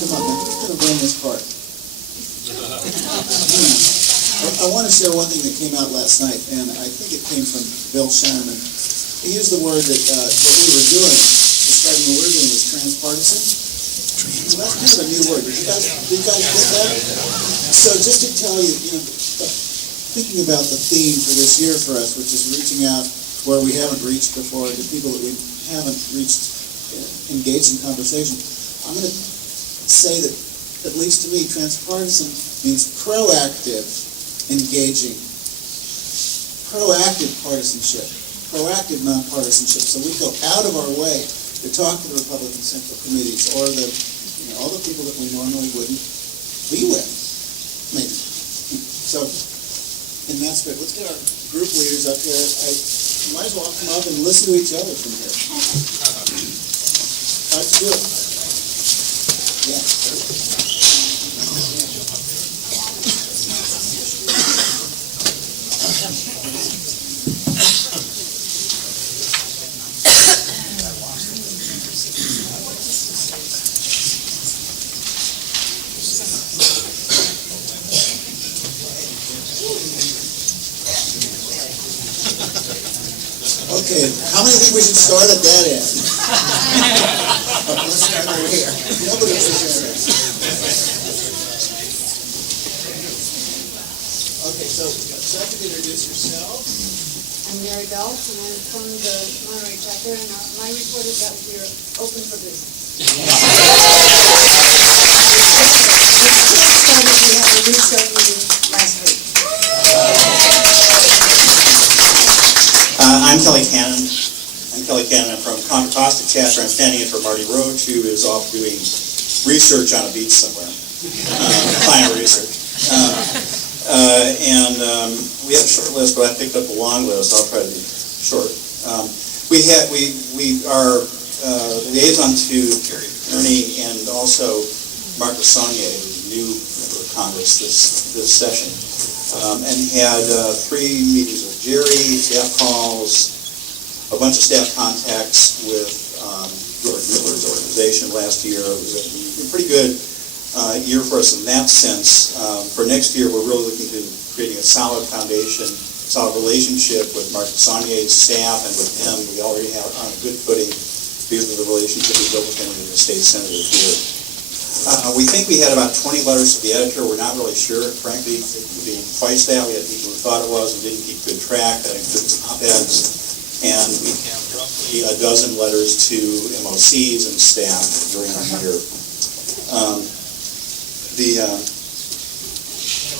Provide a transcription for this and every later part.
Come on, man. Who's going to bring this part? I want to share one thing that came out last night, and I think it came from Bill Shannon. He used the word that what we were doing, describing what we were doing, was transpartisan. Well, that's kind of a new word. Did you guys get that? So just to tell you, thinking about the theme for this year for us, which is reaching out where we haven't reached before, to people that we haven't reached, engaged in conversation, I'm going to say that, at least to me, transpartisan means proactive engaging, proactive partisanship, proactive nonpartisanship. So we go out of our way to talk to the Republican Central Committees or all the people that we normally wouldn't be with, maybe. So, in that spirit, let's get our group leaders up here. You might as well come up and listen to each other from here. Let's do it. Yeah. Okay, how many think we should start at that end? Let's start right here. Nobody should start there. Okay, so second, introduce yourself. I'm Mary Bell, and I'm from the Monterey chapter, and my report is that we're open for business. We had a restart meeting last week. I'm Kelly Cannon. I'm from Contra Costa chapter. I'm standing in for Marty Roach, who is off doing research on a beach somewhere, climate research. We have a short list, but I picked up a long list. I'll try to be short. We are liaison to Gary Ernie and also Mark Lassagne, who's new member of Congress this session, and had 3 meetings with Jerry, staff calls, a bunch of staff contacts with George Miller's organization last year. It was a pretty good year for us in that sense. For next year, we're really looking to creating a solid foundation, solid relationship with Mark Sagnier's staff and with him. We already have on a good footing because of the relationship we built with him and the state senator here. We think we had about 20 letters to the editor. We're not really sure, frankly. It could be twice that. We had people who thought it was and didn't keep good track. That includes op-eds. And we have roughly a dozen letters to MOCs and staff during our year. I'm gonna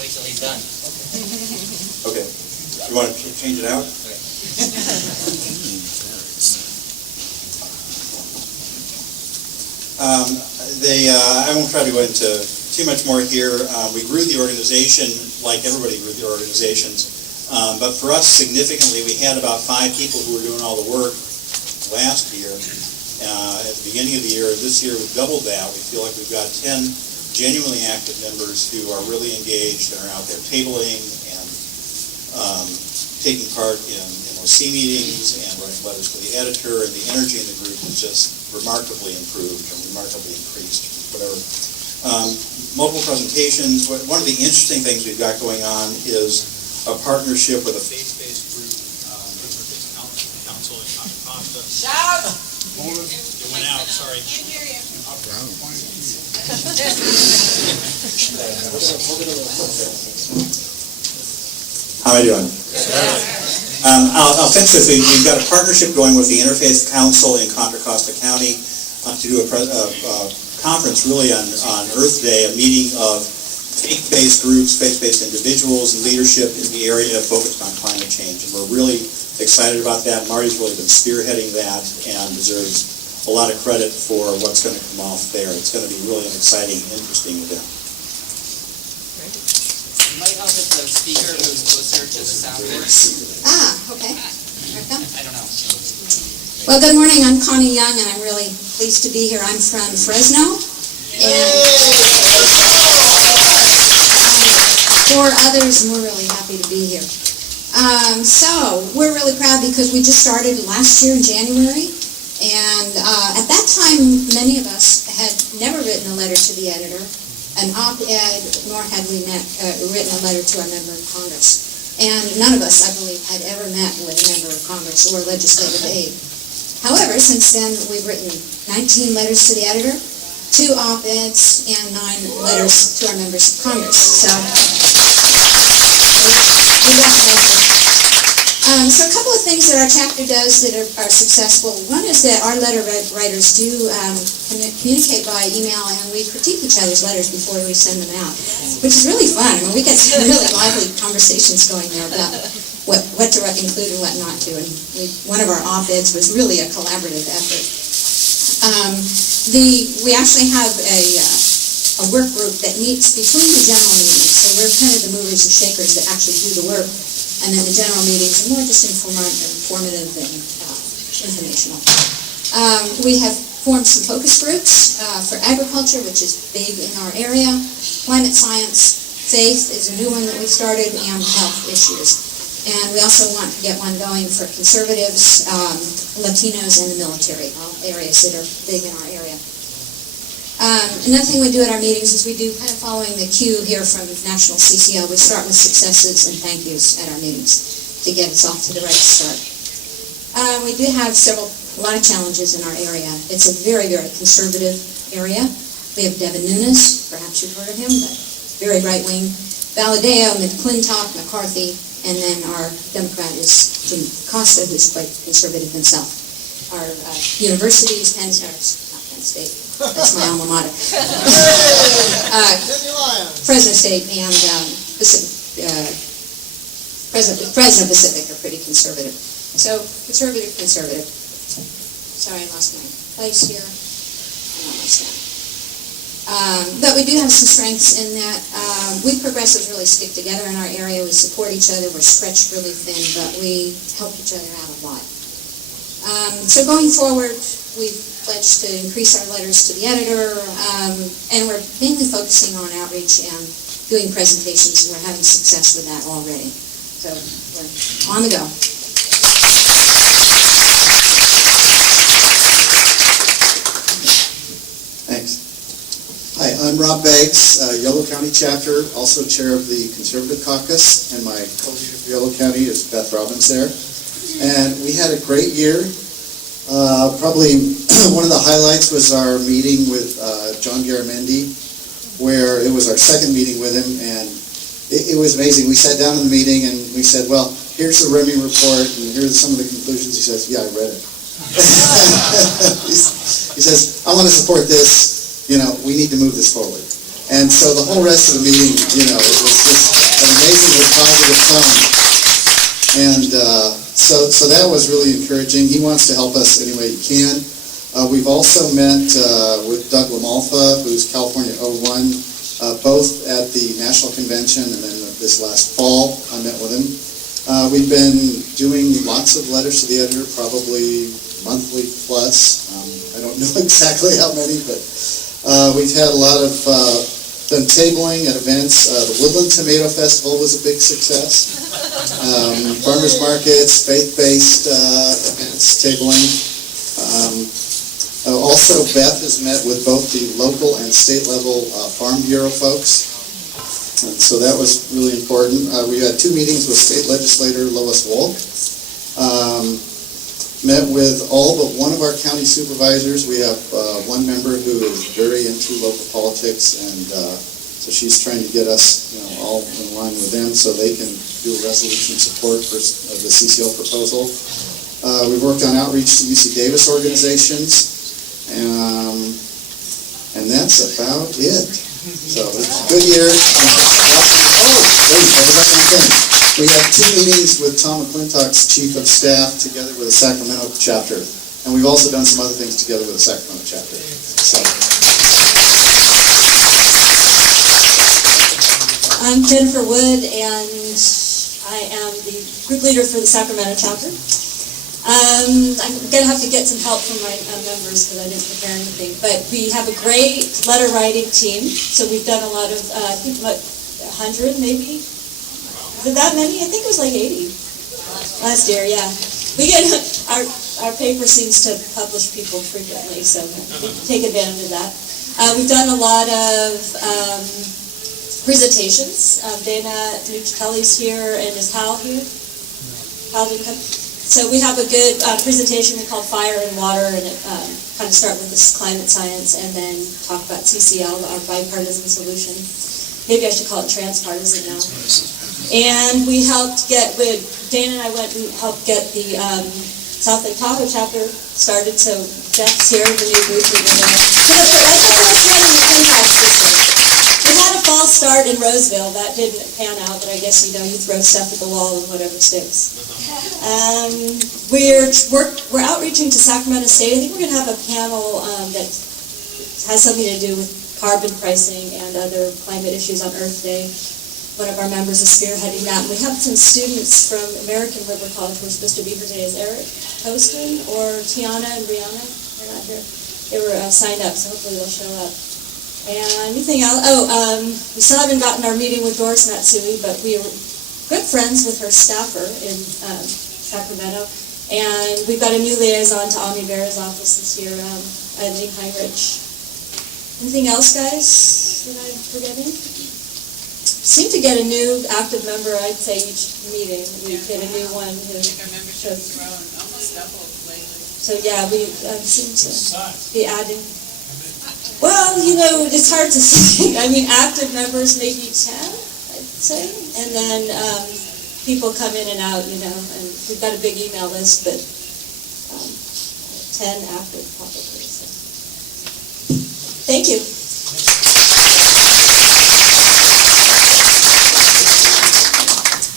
wait till he's done. Okay. You want to change it out? Okay. I won't try to go into too much more here. We grew the organization like everybody grew their organizations. But for us, significantly, we had about 5 people who were doing all the work last year. At the beginning of the year, this year we've doubled that. We feel like we've got 10 genuinely active members who are really engaged and are out there tabling and taking part in MOC meetings and writing letters to the editor, and the energy in the group is just remarkably improved and remarkably increased, whatever. Multiple presentations. One of the interesting things we've got going on is a partnership with a faith-based group, Interfaith Council in Contra Costa. Shout! It went out, sorry. Can't hear you. How am I doing? I'll fix this. We've got a partnership going with the Interfaith Council in Contra Costa County to do a conference really on Earth Day, a meeting of faith-based groups, faith-based individuals, and leadership in the area focused on climate change. And we're really excited about that. Marty's really been spearheading that and deserves a lot of credit for what's going to come off there. It's going to be really an exciting, interesting event. It might help if the speaker moves closer to the soundboard. Okay. Here I come. I don't know. Well, good morning. I'm Connie Young, and I'm really pleased to be here. I'm from Fresno, and 4 others, and we're really happy to be here. So we're really proud because we just started last year in January, and at that time, many of us had never written a letter to the editor, an op-ed, nor had we written a letter to our member of Congress. And none of us, I believe, had ever met with a member of Congress or legislative aide. However, since then, we've written 19 letters to the editor, 2 op-eds, and 9 letters to our members of Congress. So, we got closer. So a couple of things that our chapter does that are successful. One is that our letter writers do communicate by email, and we critique each other's letters before we send them out, which is really fun. I mean, we get some really lively conversations going there about what to include and what not to. And one of our op-eds was really a collaborative effort. We actually have a work group that meets between the general meetings, so we're kind of the movers and shakers that actually do the work. And then the general meetings are more just informative and informational. We have formed some focus groups for agriculture, which is big in our area, climate science, faith is a new one that we started, and health issues. And we also want to get one going for conservatives, Latinos, and the military, all areas that are big in our area. Another thing we do at our meetings is we do, kind of following the cue here from National CCL, we start with successes and thank yous at our meetings to get us off to the right start. We do have a lot of challenges in our area. It's a very, very conservative area. We have Devin Nunes, perhaps you've heard of him, but very right-wing. Valadeo, McClintock, McCarthy, and then our Democrat is Jim Costa, who's quite conservative himself. Our universities, Penn State. That's my alma mater. Fresno State and Fresno Pacific are pretty conservative. So, conservative. Sorry, I lost my place here. I almost that. But we do have some strengths in that we progressives really stick together in our area. We support each other. We're stretched really thin, but we help each other out a lot. So going forward, we've pledged to increase our letters to the editor, and we're mainly focusing on outreach and doing presentations, and we're having success with that already. So we're on the go. Thanks. Hi, I'm Rob Beggs, Yolo County chapter, also chair of the Conservative Caucus, and my co-leader for Yolo County is Beth Robbins there. And we had a great year. Probably one of the highlights was our meeting with John Garamendi, where it was our second meeting with him, and it was amazing. We sat down in the meeting and we said, well, here's the Remy report, and here's some of the conclusions. He says, yeah, I read it. He says, I want to support this. We need to move this forward. And so the whole rest of the meeting, it was just an amazingly positive tone. And so that was really encouraging. He wants to help us any way he can. We've also met with Doug LaMalfa, who's California 01, both at the National Convention, and then this last fall I met with him. We've been doing lots of letters to the editor, probably monthly plus. I don't know exactly how many, but we've had a lot of done tabling at events. The Woodland Tomato Festival was a big success. Farmers markets, faith-based events, tabling. Also, Beth has met with both the local and state level Farm Bureau folks. And so that was really important. We had 2 meetings with state legislator Lois Wolk. Met with all but one of our county supervisors. We have one member who is very into local politics, and so she's trying to get us all in line with them so they can do a resolution support for the CCL proposal. We've worked on outreach to UC Davis organizations, and that's about it. So it's a good year. We have 2 meetings with Tom McClintock's chief of staff together with the Sacramento chapter, and we've also done some other things together with the Sacramento chapter. So. I'm Jennifer Wood, and I am the group leader for the Sacramento chapter. I'm going to have to get some help from my members because I didn't prepare anything, but we have a great letter writing team, so we've done a lot of, I think about 100 maybe. Is it that many? I think it was like 80 last year, yeah. We get, our paper seems to publish people frequently, so we take advantage of that. We've done a lot of presentations. Dana Kelly's here, and is Hal here? Hal didn't come? So we have a good presentation called Fire and Water, and it kind of start with this climate science and then talk about CCL, our bipartisan solution. Maybe I should call it transpartisan now. And we helped get, Dana and I helped get the South Lake Tahoe chapter started, so Jeff's here, the new booth leader there. So that's the first one in the impact system. We had a false start in Roseville. That didn't pan out, but I guess, you throw stuff at the wall and whatever sticks. We're outreaching to Sacramento State. I think we're going to have a panel that has something to do with carbon pricing and other climate issues on Earth Day. One of our members is spearheading that. And we have some students from American River College who are supposed to be here today. Is Eric Poston or Tiana and Brianna? They're not here. They were signed up, so hopefully they'll show up. And anything else? We still haven't gotten our meeting with Doris Matsui, but we were good friends with her staffer in Sacramento. And we've got a new liaison to Omni Bear's office this year, Lee Heinrich. Anything else, guys, that I'm forgetting? Seem to get a new active member, I'd say, each meeting. We get a new one who... I think our membership's grown almost doubled lately. So yeah, we seem to be adding. Well, it's hard to say. I mean, active members maybe 10, I'd say. And then people come in and out, and we've got a big email list, but 10 active probably. So. Thank you.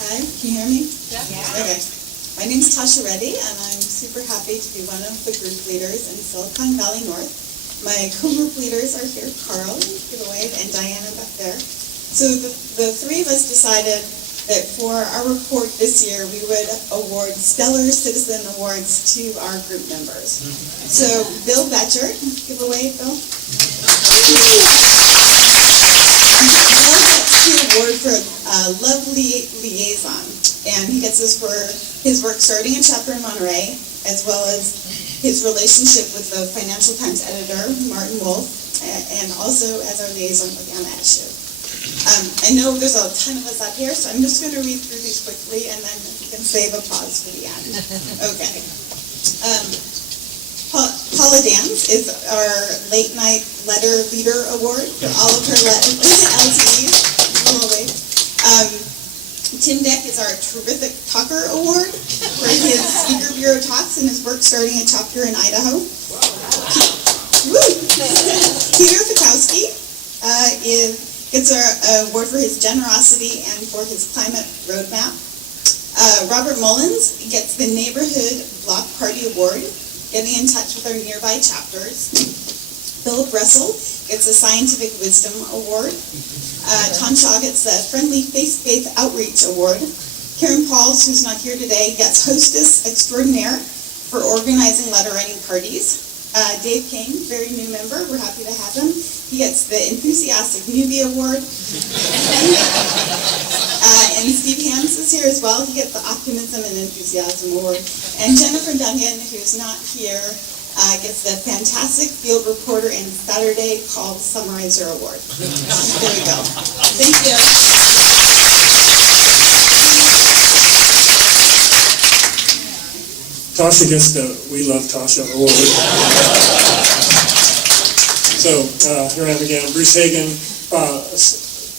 Hi, can you hear me? Yeah. Okay. My name is Tasha Reddy, and I'm super happy to be one of the group leaders in Silicon Valley North. My co-group leaders are here, Carl, give a wave, and Diana back there. So the three of us decided that for our report this year, we would award Stellar Citizen Awards to our group members. So Bill Betcher, give a wave, Bill. Bill gets the award for Lovely Liaison, and he gets this for his work starting a chapter in Monterey, as well as his relationship with the Financial Times editor, Martin Wolf, and also as our liaison with Anna Escher. I know there's a ton of us up here, so I'm just going to read through these quickly, and then you can save applause for the end. Okay. Paula Dans is our Late Night Letter Leader Award for all of her LTEs. Tim Deck is our Terrific Talker Award for his Speaker Bureau talks and his work starting a chapter in Idaho. Woo! Peter Fikowski gets our award for his generosity and for his climate roadmap. Robert Mullins gets the Neighborhood Block Party Award, getting in touch with our nearby chapters. Philip Russell gets the Scientific Wisdom Award. Tom Shaw gets the Friendly Faith-Based Outreach Award. Karen Pauls, who's not here today, gets Hostess Extraordinaire for organizing letter writing parties. Dave King, very new member, we're happy to have him. He gets the Enthusiastic Newbie Award. And Steve Hams is here as well. He gets the Optimism and Enthusiasm Award. And Jennifer Duncan, who's not here, gets the Fantastic Field Reporter and Saturday Call Summarizer Award. There we go. Thank you. Tasha gets the We Love Tasha Award. So here I am again. Bruce Hagan,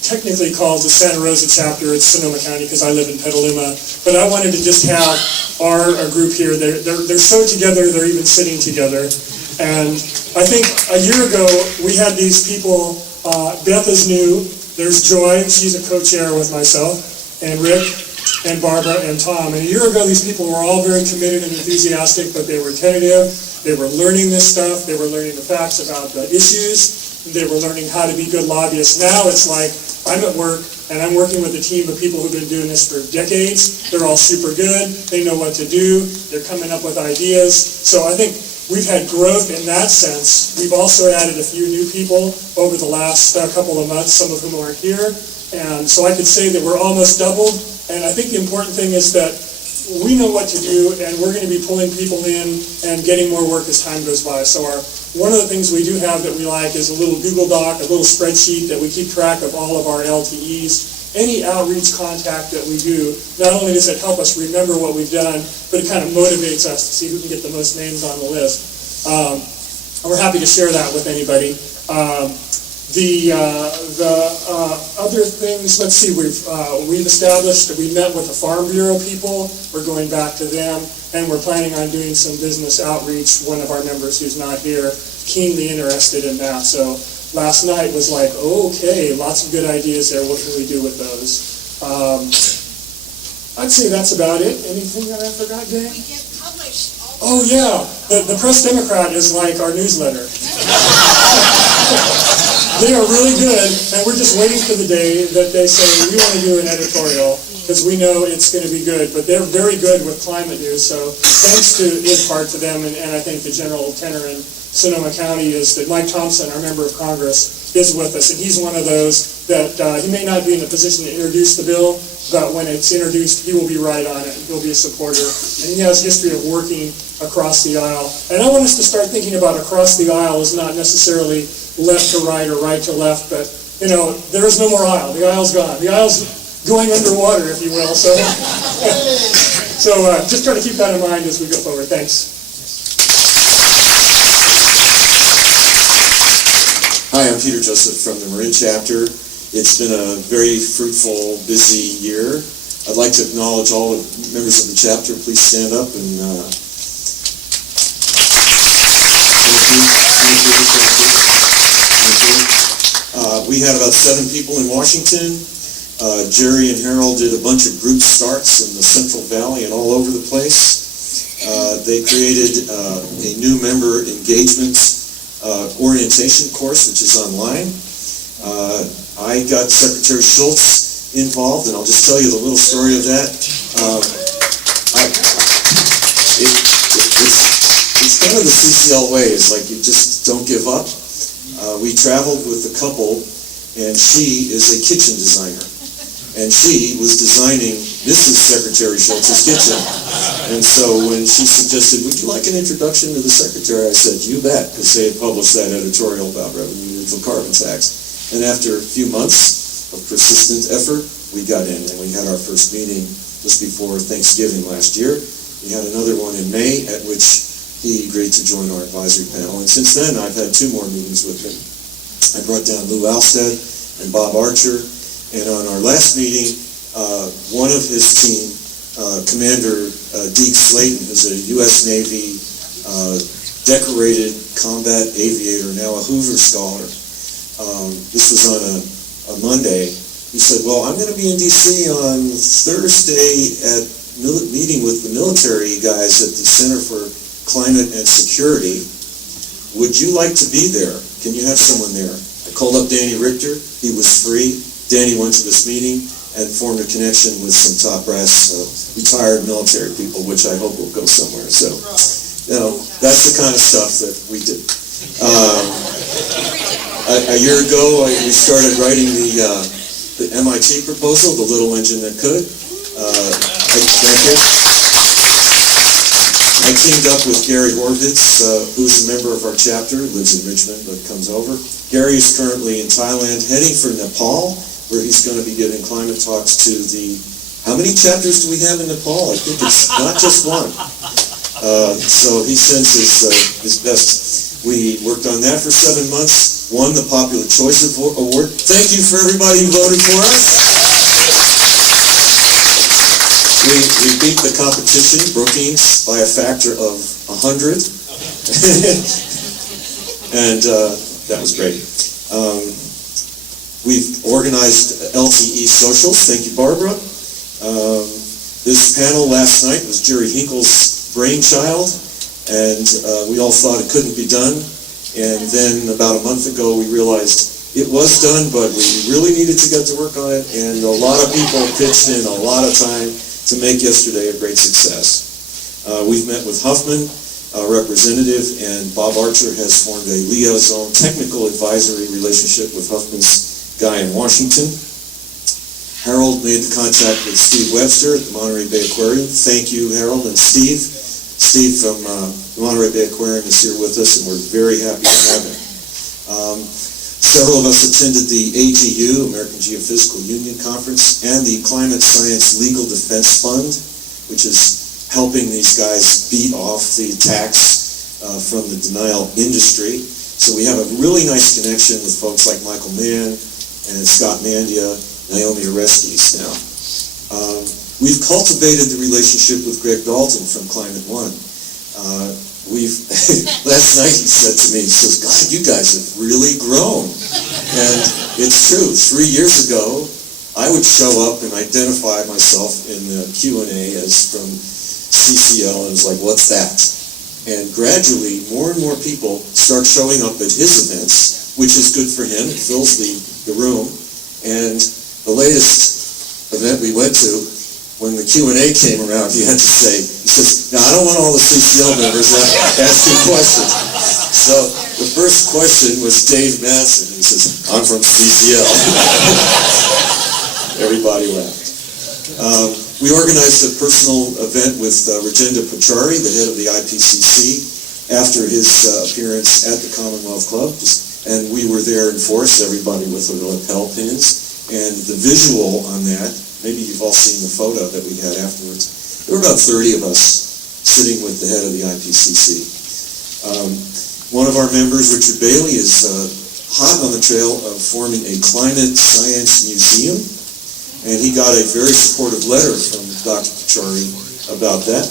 technically called the Santa Rosa chapter. It's Sonoma County because I live in Petaluma. But I wanted to just have our group here. They're so together, they're even sitting together. And I think a year ago, we had these people. Beth is new. There's Joy. She's a co-chair with myself. And Rick and Barbara and Tom. And a year ago, these people were all very committed and enthusiastic, but they were tentative. They were learning this stuff. They were learning the facts about the issues. They were learning how to be good lobbyists. Now it's like, I'm at work, and I'm working with a team of people who've been doing this for decades. They're all super good. They know what to do. They're coming up with ideas. So I think we've had growth in that sense. We've also added a few new people over the last couple of months, some of whom aren't here. And so I could say that we're almost doubled. And I think the important thing is that we know what to do, and we're going to be pulling people in and getting more work as time goes by. So our One of the things we do have that we like is a little Google Doc, a little spreadsheet that we keep track of all of our LTEs. Any outreach contact that we do, not only does it help us remember what we've done, but it kind of motivates us to see who can get the most names on the list. And we're happy to share that with anybody. The other things, let's see, we've established that we met with the Farm Bureau people. We're going back to them, and we're planning on doing some business outreach. One of our members who's not here, keenly interested in that. So last night was like, okay, lots of good ideas there. What can we do with those? I'd say that's about it. Anything that I forgot, Dan? We get published all Oh yeah, the Press Democrat is like our newsletter. They are really good, and we're just waiting for the day that they say, we want to do an editorial, because we know it's going to be good. But they're very good with climate news, so thanks to in part to them, and I think the general tenor in Sonoma County is that Mike Thompson, our member of Congress, is with us, and he's one of those that he may not be in a position to introduce the bill, but when it's introduced, he will be right on it. He'll be a supporter, and he has a history of working across the aisle. And I want us to start thinking about across the aisle as not necessarily left to right or right to left, but, you know, there is no more aisle. The aisle's gone. The aisle's going underwater, if you will. So, just try to keep that in mind as we go forward. Thanks. Hi, I'm Peter Joseph from the Marin chapter. It's been a very fruitful, busy year. I'd like to acknowledge all the members of the chapter. Please stand up and thank you. We had about 7 people in Washington. Jerry and Harold did a bunch of group starts in the Central Valley and all over the place. They created a new member engagement orientation course, which is online. I got Secretary Schultz involved, and I'll just tell you the little story of that. It's kind of the CCL way. It's like you just don't give up. We traveled with a couple, and she is a kitchen designer. And she was designing Mrs. Secretary Schultz's kitchen. And so when she suggested, would you like an introduction to the secretary? I said, you bet, because they had published that editorial about revenue neutral carbon tax. And after a few months of persistent effort, we got in, and we had our first meeting just before Thanksgiving last year. We had another one in May, at which he agreed to join our advisory panel. And since then, I've had 2 more meetings with him. I brought down Lou Alstead and Bob Archer. And on our last meeting, one of his team, Commander Deke Slayton, who's a U.S. Navy decorated combat aviator, now a Hoover Scholar. This was on a Monday. He said, well, I'm going to be in D.C. on Thursday at meeting with the military guys at the Center for Climate and Security. Would you like to be there? Can you have someone there? I called up Danny Richter. He was free. Danny went to this meeting and formed a connection with some top brass retired military people, which I hope will go somewhere. So, you know, that's the kind of stuff that we did. A year ago, we started writing the MIT proposal, the little engine that could. Thank you. I teamed up with Gary Horvitz, who's a member of our chapter, lives in Richmond, but comes over. Gary is currently in Thailand, heading for Nepal, where he's going to be giving climate talks to the... How many chapters do we have in Nepal? I think it's not just one. So he sends his best. We worked on that for 7 months, won the Popular Choice Award. Thank you for everybody who voted for us. We beat the competition, Brookings, by a factor of 100. And that was great. We've organized LTE socials. Thank you, Barbara. This panel last night was Jerry Hinkle's brainchild, and we all thought it couldn't be done. And then about a month ago, we realized it was done, but we really needed to get to work on it, and a lot of people pitched in a lot of time to make yesterday a great success. We've met with Huffman, a representative, and Bob Archer has formed a liaison technical advisory relationship with Huffman's guy in Washington. Harold made the contact with Steve Webster at the Monterey Bay Aquarium. Thank you, Harold and Steve. Steve from Monterey Bay Aquarium is here with us, and we're very happy to have him. Several of us attended the AGU, American Geophysical Union Conference, and the Climate Science Legal Defense Fund, which is helping these guys beat off the attacks from the denial industry. So we have a really nice connection with folks like Michael Mann and Scott Mandia, Naomi Oreskes now. We've cultivated the relationship with Greg Dalton from Climate One. Last night he said to me, he says, God, you guys have really grown. And it's true. 3 years ago, I would show up and identify myself in the Q&A as from CCL, and it was like, what's that? And gradually, more and more people start showing up at his events, which is good for him. It fills the room. And the latest event we went to, when the Q&A came around, he had to say, he says, now I don't want all the CCL members asking questions. So the first question was Dave Madsen. He says, I'm from CCL. Everybody laughed. We organized a personal event with Rajendra Pachari, the head of the IPCC, after his appearance at the Commonwealth Club. And we were there in force, everybody with the lapel pins. And the visual on that, maybe you've all seen the photo that we had afterwards. There were about 30 of us sitting with the head of the IPCC. One of our members, Richard Bailey, is hot on the trail of forming a climate science museum, and he got a very supportive letter from Dr. Pachari about that.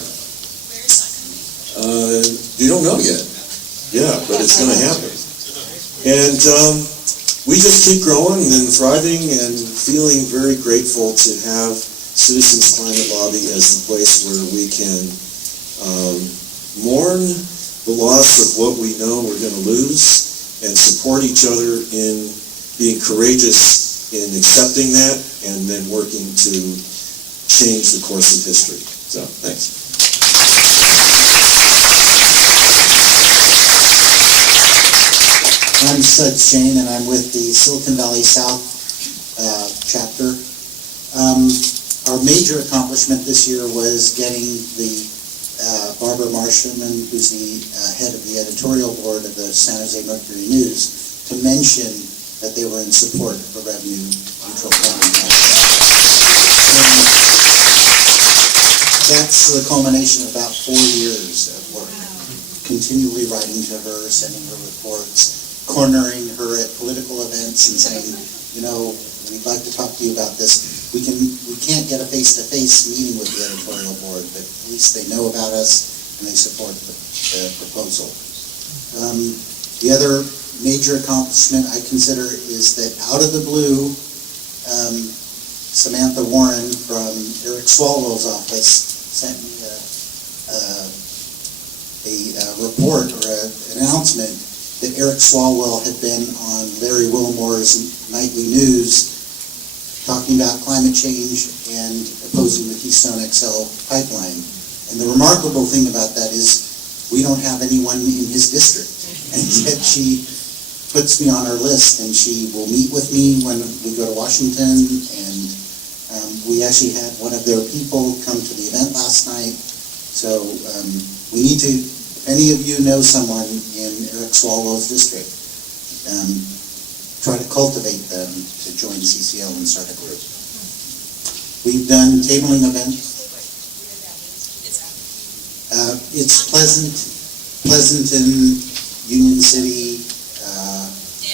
You don't know yet. Yeah, but it's going to happen. And we just keep growing and thriving and feeling very grateful to have Citizens Climate Lobby as the place where we can mourn the loss of what we know we're going to lose and support each other in being courageous in accepting that and then working to change the course of history. So, thanks. I'm Sud Shane, and I'm with the Silicon Valley South chapter. Our major accomplishment this year was getting the Barbara Marshman, who's the head of the editorial board of the San Jose Mercury News, to mention that they were in support of a revenue-neutral carbon tax. That's the culmination of about 4 years of work, continually writing to her, sending her reports, cornering her at political events and saying, we'd like to talk to you about this. We can't get a face-to-face meeting with the editorial board, but at least they know about us and they support the proposal. The other major accomplishment I consider is that out of the blue, Samantha Warren from Eric Swalwell's office sent me a report or an announcement that Eric Swalwell had been on Larry Wilmore's nightly news talking about climate change and opposing the Keystone XL pipeline. And the remarkable thing about that is we don't have anyone in his district. And yet she puts me on her list, and she will meet with me when we go to Washington. And we actually had one of their people come to the event last night. So we need to, if any of you know someone in Eric Swalwell's district, try to cultivate them to join CCL and start a group. We've done tabling events. It's Pleasanton, Union City,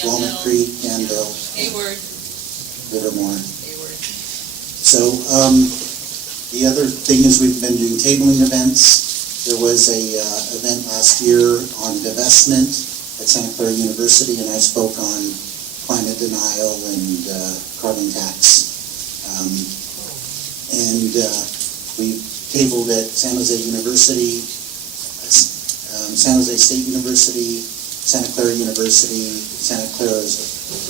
Walnut Creek, Danville, Hayward. Livermore. So the other thing is we've been doing tabling events. There was a event last year on divestment at Santa Clara University, and I spoke on climate denial and carbon tax. We've tabled at San Jose University, San Jose State University, Santa Clara University, Santa Clara's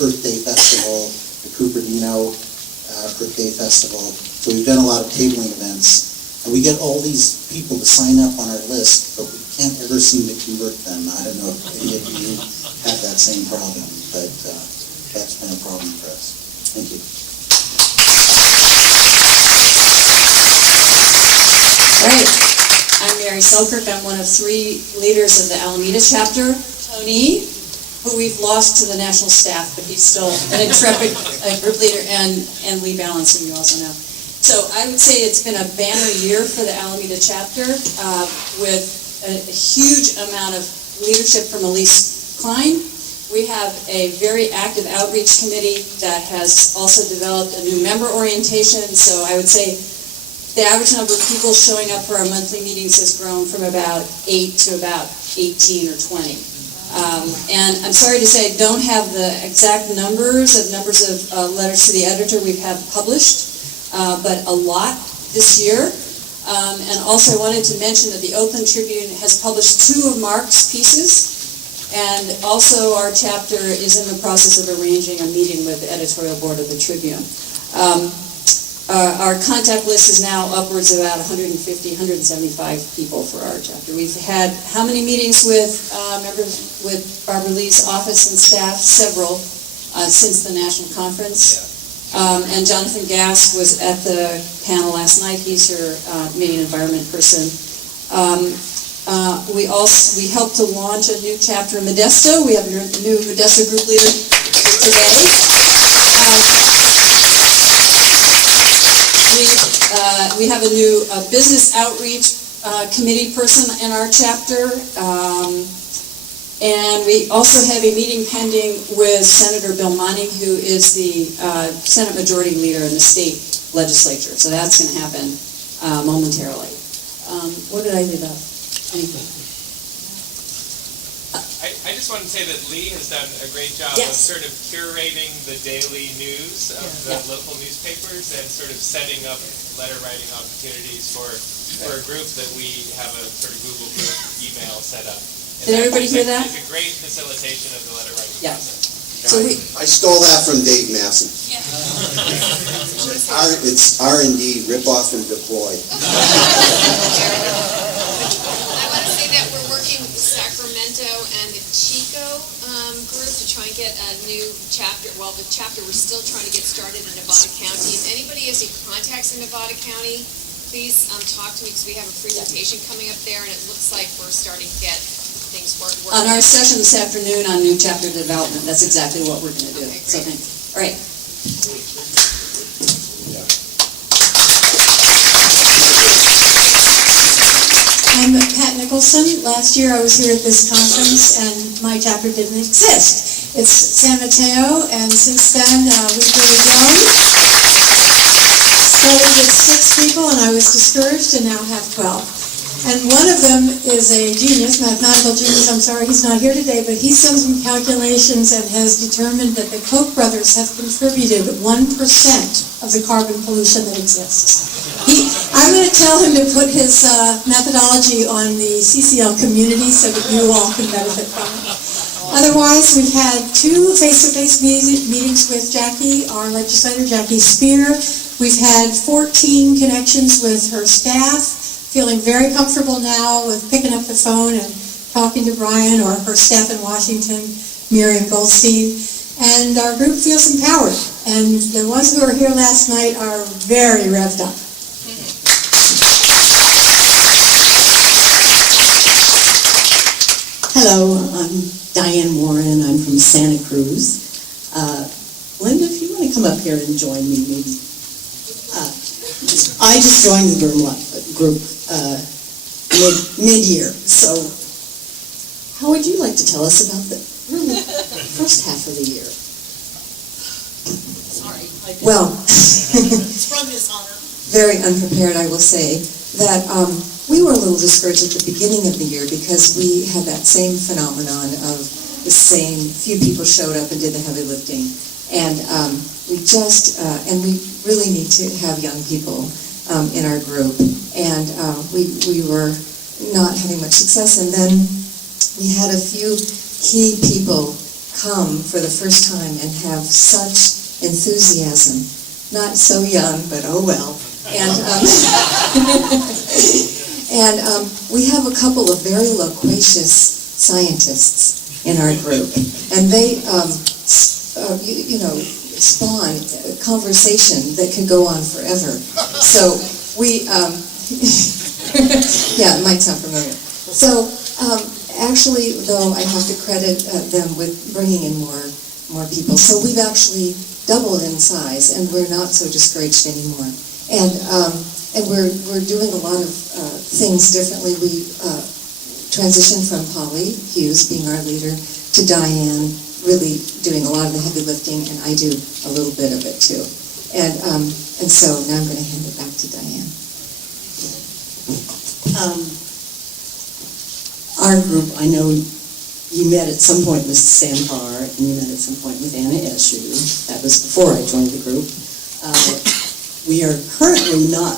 Earth Day Festival, the Cupertino Earth Day Festival. So we've done a lot of tabling events. And we get all these people to sign up on our list, but we can't ever seem to convert them. I don't know if any of you have that same problem, but that's been a problem for us. Thank you. All right. I'm Mary Mary Selkirk. I'm one of 3 leaders of the Alameda chapter. Tony, who we've lost to the national staff, but he's still an intrepid group leader, and Lee Balance, who you also know. So I would say it's been a banner year for the Alameda chapter, with a huge amount of leadership from Elise Klein. We have a very active outreach committee that has also developed a new member orientation. So I would say the average number of people showing up for our monthly meetings has grown from about 8 to about 18 or 20. And I'm sorry to say I don't have the exact numbers of letters to the editor we have published, but a lot this year. And also I wanted to mention that the Oakland Tribune has published 2 of Mark's pieces. And also our chapter is in the process of arranging a meeting with the editorial board of the Tribune. Our contact list is now upwards of about 150, 175 people for our chapter. We've had how many meetings with members with Barbara Lee's office and staff? Several since the national conference. And Jonathan Gass was at the panel last night. He's your media and environment person. We helped to launch a new chapter in Modesto. We have a new Modesto group leader today. We have a new business outreach committee person in our chapter. And we also have a meeting pending with Senator Bill Monty, who is the Senate Majority Leader in the state legislature. So that's going to happen momentarily. What did I leave out? Anything? I just want to say that Lee has done a great job of sort of curating the daily news of the local newspapers and sort of setting up letter writing opportunities for a group that we have a sort of Google group email set up. Did everybody hear that? It's a great facilitation of the letter writing process. So I stole that from Dave Masson. It's R&D, rip off and deploy. That we're working with Sacramento and the Chico group to try and get a new chapter. Well, the chapter we're still trying to get started in Nevada County. If anybody has any contacts in Nevada County, please talk to me because we have a presentation coming up there, and it looks like we're starting to get things working. On our session this afternoon on new chapter development, that's exactly what we're going to do. Okay, so thanks. All right. I'm Pat Nicholson. Last year I was here at this conference and my chapter didn't exist. It's San Mateo, and since then we've really grown. Started with 6 people and I was discouraged and now have 12. And one of them is a genius, mathematical genius. I'm sorry he's not here today, but he's done some calculations and has determined that the Koch brothers have contributed 1% of the carbon pollution that exists. I'm going to tell him to put his methodology on the CCL community so that you all can benefit from it. Otherwise, we've had 2 face-to-face meetings with Jackie, our legislator, Jackie Spear. We've had 14 connections with her staff, feeling very comfortable now with picking up the phone and talking to Brian or her staff in Washington, Miriam Goldstein. And our group feels empowered. And the ones who were here last night are very revved up. Hello, I'm Diane Warren. I'm from Santa Cruz. Linda, if you want to come up here and join me, maybe. I just joined the group mid-year. So, how would you like to tell us about the first half of the year? Sorry. Well, Sprung this on her. very unprepared, I will say, that we were a little discouraged at the beginning of the year because we had that same phenomenon of the same few people showed up and did the heavy lifting. And and we really need to have young people in our group. And we were not having much success. And then we had a few key people come for the first time and have such enthusiasm. Not so young, but oh well. And we have a couple of very loquacious scientists in our group, and they, spawn a conversation that could go on forever. So we Yeah, it might sound familiar. So, actually, though, I have to credit them with bringing in more people. So we've actually doubled in size, and we're not so discouraged anymore. And we're doing a lot of things differently. We transitioned from Polly Hughes being our leader to Diane really doing a lot of the heavy lifting, and I do a little bit of it too. And so now I'm going to hand it back to Diane. Our group, I know you met at some point with Sam Parr, and you met at some point with Anna Eshu. That was before I joined the group. We are currently not,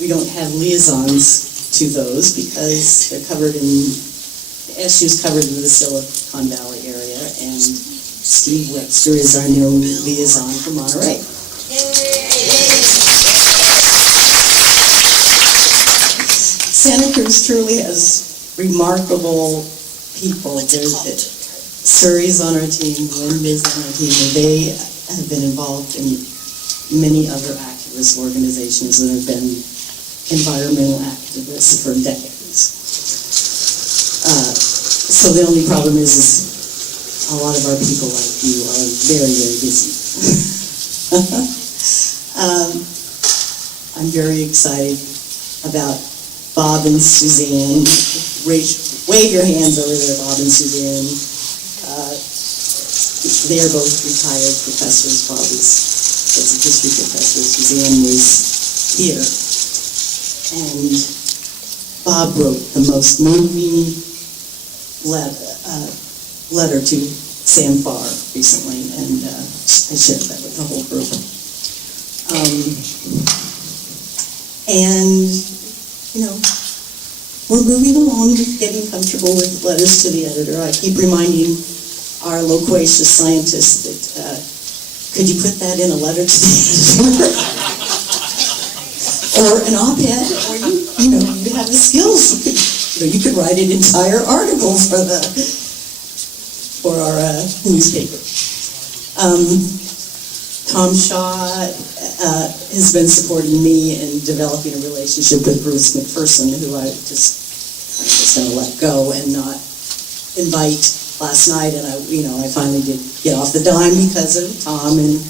we don't have liaisons to those because they're covered in, Eshu's covered in the Silicon Valley area, and Steve Webster is our new liaison for Monterey. Santa Cruz truly has remarkable people. Surrey's on our team, Wind is on our team, and they have been involved in many other activist organizations that have been environmental activists for decades. So the only problem is a lot of our people like you are very, very busy. I'm very excited about Bob and Suzanne. Wave your hands over there, Bob and Suzanne. They are both retired professors. Bob was a history professor. Suzanne was here. And Bob wrote the most moving letter to Sam Farr recently, and I shared that with the whole group. And, you know, we're moving along, getting comfortable with letters to the editor. I keep reminding our loquacious scientist that, could you put that in a letter to the editor? Or an op-ed, or you know, you have the skills. You could write an entire article for our newspaper. Tom Shaw has been supporting me in developing a relationship with Bruce McPherson, who I was going to let go and not invite last night. And I finally did get off the dime because of Tom and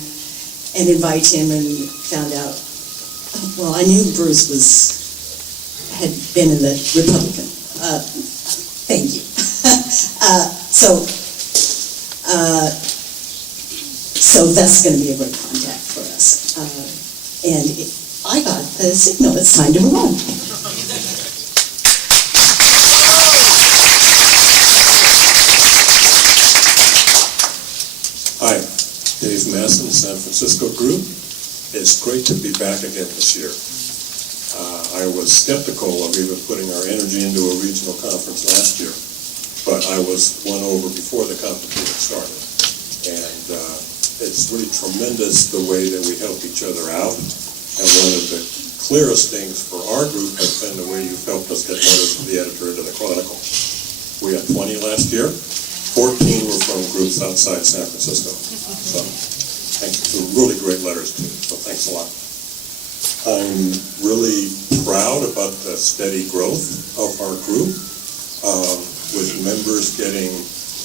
invite him, and found out. Well, I knew Bruce had been in the Republican. Thank you. So that's going to be a great contact for us. And I got the signal, it's time to move on. Hi, Dave Masson, San Francisco Group. It's great to be back again this year. I was skeptical of even putting our energy into a regional conference last year, but I was won over before the competition started. And it's really tremendous the way that we help each other out. And one of the clearest things for our group has been the way you've helped us get letters to the editor to the Chronicle. We had 20 last year. 14 were from groups outside San Francisco. So thank you for really great letters too. So thanks a lot. I'm really proud about the steady growth of our group, with members getting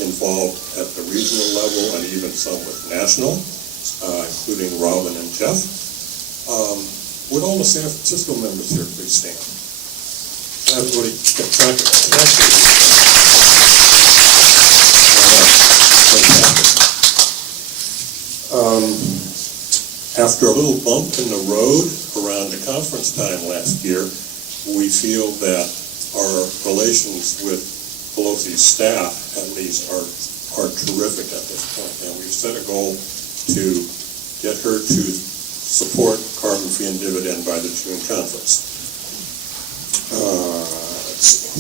involved at the regional level and even some with national, including Robin and Jeff. Would all the San Francisco members here please stand? Everybody get track of that. Fantastic. After a little bump in the road around the conference time last year, we feel that our relations with Pelosi's staff, at least, are terrific at this point. And we've set a goal to get her to support carbon fee and dividend by the June conference. Let's see.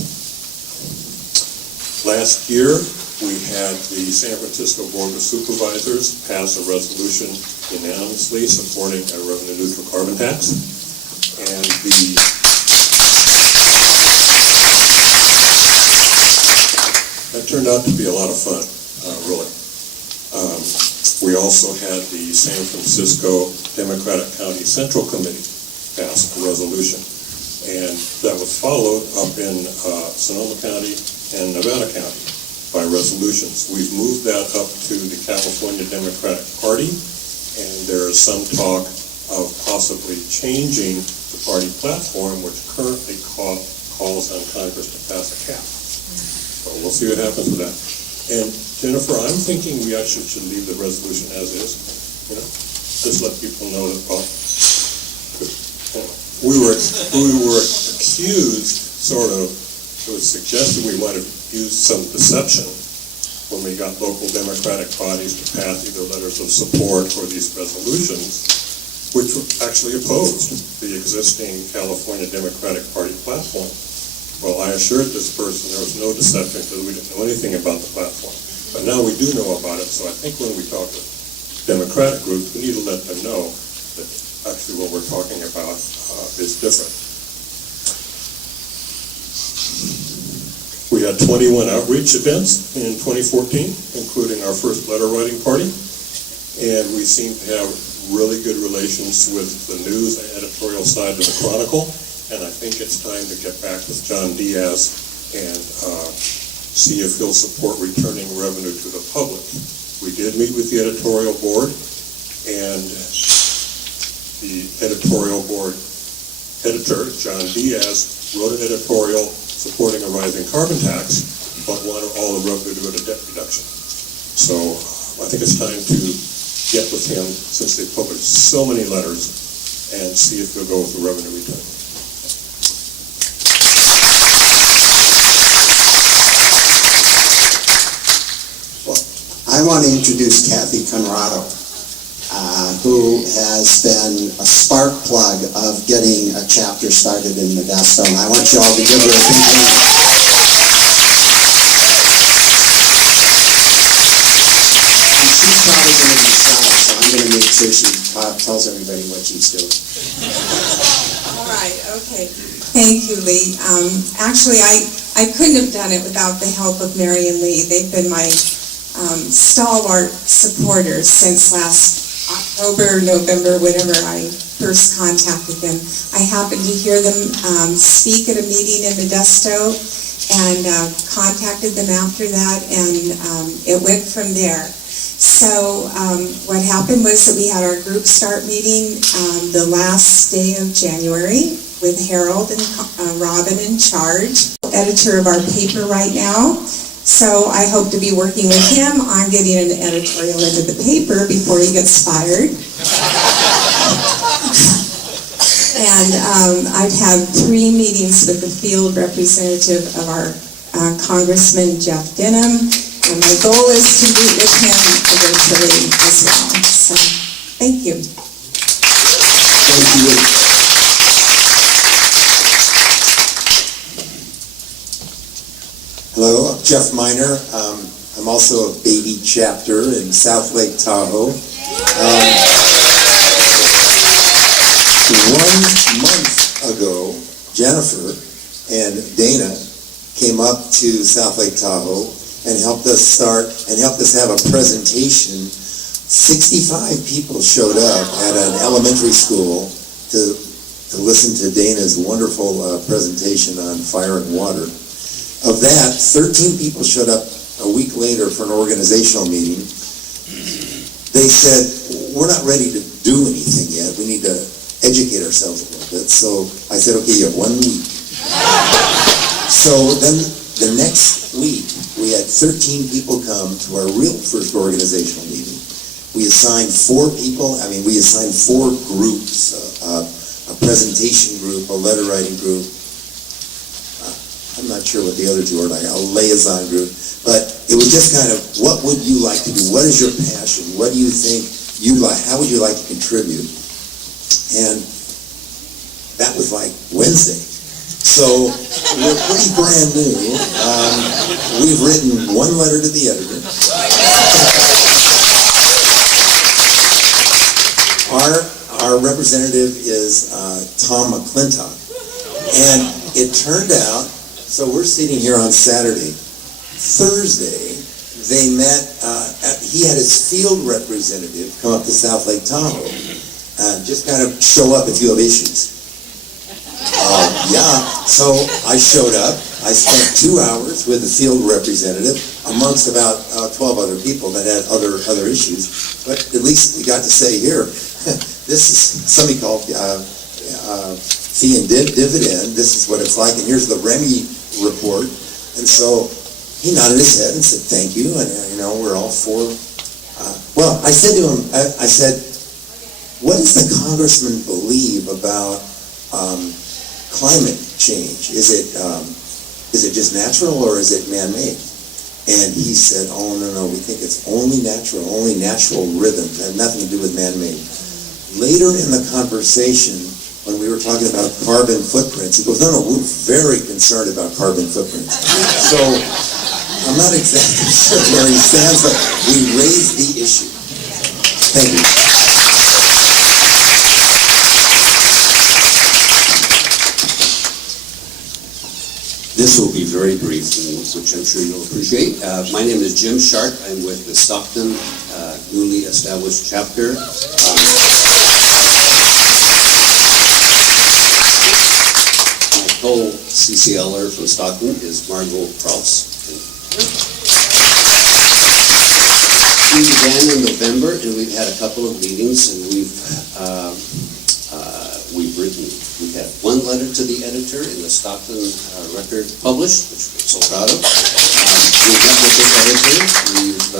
Last year, we had the San Francisco Board of Supervisors pass a resolution unanimously supporting a revenue-neutral carbon tax. And that turned out to be a lot of fun, really. We also had the San Francisco Democratic County Central Committee pass a resolution, and that was followed up in Sonoma County and Nevada County by resolutions. We've moved that up to the California Democratic Party, and there is some talk of possibly changing the party platform, which currently calls on Congress to pass a cap. So we'll see what happens with that. And Jennifer, I'm thinking we actually should leave the resolution as is. Just let people know that, well, we were accused, sort of, it was suggested we might have used some deception when we got local Democratic bodies to pass either letters of support or these resolutions, which actually opposed the existing California Democratic Party platform. Well, I assured this person there was no deception because we didn't know anything about the platform. But now we do know about it, so I think when we talk to Democratic groups, we need to let them know that actually what we're talking about is different. We had 21 outreach events in 2014, including our first letter writing party, and we seem to have really good relations with the news and editorial side of the Chronicle, and I think it's time to get back with John Diaz and see if he'll support returning revenue to the public. We did meet with the editorial board, and the editorial board editor, John Diaz, wrote an editorial supporting a rising carbon tax, but wanted all the revenue to go to debt reduction. So I think it's time to get with him, since they published so many letters, and see if they'll go with the revenue return. I want to introduce Kathy Conrado, who has been a spark plug of getting a chapter started in Modesto, and I want you all to give her a big hand. And she's probably going to be shy, so I'm going to make sure she tells everybody what she's doing. All right, okay. Thank you, Lee. Actually, I couldn't have done it without the help of Mary and Lee. They've been my stalwart supporters since last October, November, whenever I first contacted them. I happened to hear them speak at a meeting in Modesto and contacted them after that, and it went from there. So what happened was that we had our group start meeting the last day of January with Harold and Robin in charge, editor of our paper right now. So I hope to be working with him on getting an editorial into the paper before he gets fired. And I've had 3 meetings with the field representative of our Congressman Jeff Denham, and my goal is to meet with him eventually as well. So, thank you. Thank you. Hello, I'm Jeff Miner. I'm also a baby chapter in South Lake Tahoe. 1 month ago, Jennifer and Dana came up to South Lake Tahoe and helped us have a presentation. 65 people showed up at an elementary school to listen to Dana's wonderful presentation on fire and water. Of that, 13 people showed up a week later for an organizational meeting. They said, we're not ready to do anything yet. We need to educate ourselves a little bit. So I said, okay, you have 1 week. So then the next week, we had 13 people come to our real first organizational meeting. We assigned 4 people. We assigned 4 groups, a presentation group, a letter writing group. I'm not sure what the other 2 are, like a liaison group, but it was just kind of, what would you like to do? What is your passion? What do you think you like? How would you like to contribute? And that was like Wednesday. So we're pretty brand new. We've written 1 letter to the editor. Our representative is Tom McClintock, and it turned out. So we're sitting here on Saturday. Thursday, they met, he had his field representative come up to South Lake Tahoe. Just kind of show up if you have issues. Yeah, so I showed up. I spent 2 hours with the field representative amongst about 12 other people that had other issues. But at least we got to say, here, this is something called fee and dividend. This is what it's like, and here's the REMI report. And so he nodded his head and said, thank you, and we're all for. Well, I said to him, I said, what does the congressman believe about climate change? Is it just natural or is it man-made? And he said, oh, no, we think it's only natural rhythm, and nothing to do with man-made. Later in the conversation, when we were talking about carbon footprints, he goes, no, we're very concerned about carbon footprints. So I'm not exactly sure where he stands, but we raised the issue. Thank you. This will be very brief, which I'm sure you'll appreciate. My name is Jim Sharp. I'm with the Stockton newly established chapter. My co-CCLer from Stockton is Margot Kraus. We began in November, and we've had a couple of meetings, and we've had one letter to the editor in the Stockton Record published, which we're so proud of. We've met with the editor. We've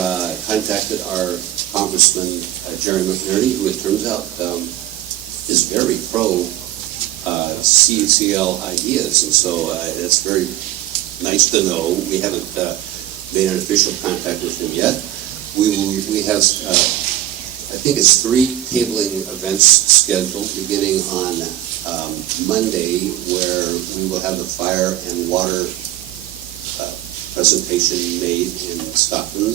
contacted our Congressman Jerry McNerney, who it turns out is very pro CCL ideas, and so it's very nice to know. We haven't made an official contact with him yet. We have, I think it's 3 tabling events scheduled beginning on Monday, where we will have the fire and water presentation made in Stockton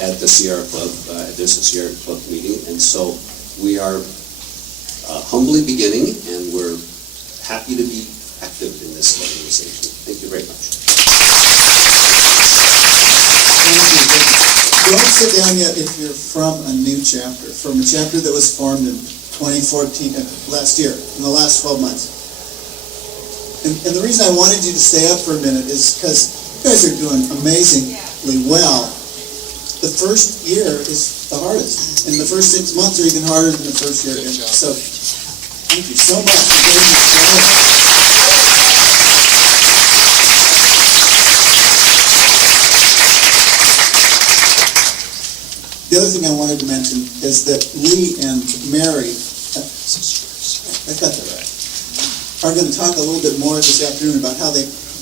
at the Sierra Club, at this Sierra Club meeting. And so we are humbly beginning, and we're happy to be active in this organization. Thank you very much. Don't sit down yet if you're from a new chapter, from a chapter that was formed in 2014, last year, in the last 12 months. And the reason I wanted you to stay up for a minute is because you guys are doing amazingly well. The first year is the hardest, and the first 6 months are even harder than the first year. And so, thank you so much for getting this going. The other thing I wanted to mention is that Lee and Mary, I got that right, are going to talk a little bit more this afternoon about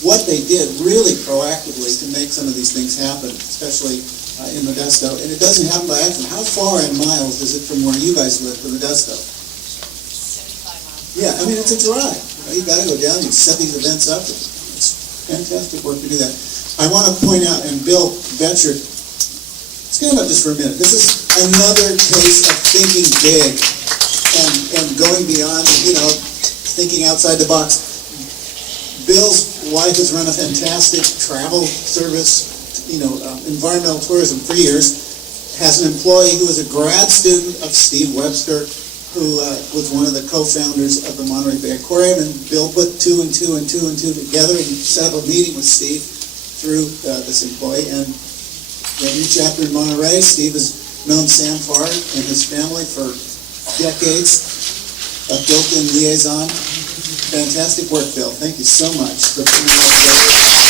what they did really proactively to make some of these things happen, especially in Modesto. And it doesn't happen by accident. How far in miles is it from where you guys live to Modesto? 75 miles. Yeah, I mean, it's a drive. You got to go down, you set these events up. It's fantastic work to do that. I want to point out, and Bill Betcher, stand up just for a minute. This is another case of thinking big and going beyond, thinking outside the box. Bill's wife has run a fantastic travel service, environmental tourism for years, has an employee who is a grad student of Steve Webster, who was one of the co-founders of the Monterey Bay Aquarium, and Bill put 2 and 2 and 2 and 2 together and set up a meeting with Steve through this employee. And the new chapter in Monterey, Steve has known Sam Farr and his family for decades, a built-in liaison. Fantastic work, Bill. Thank you so much for putting it all together.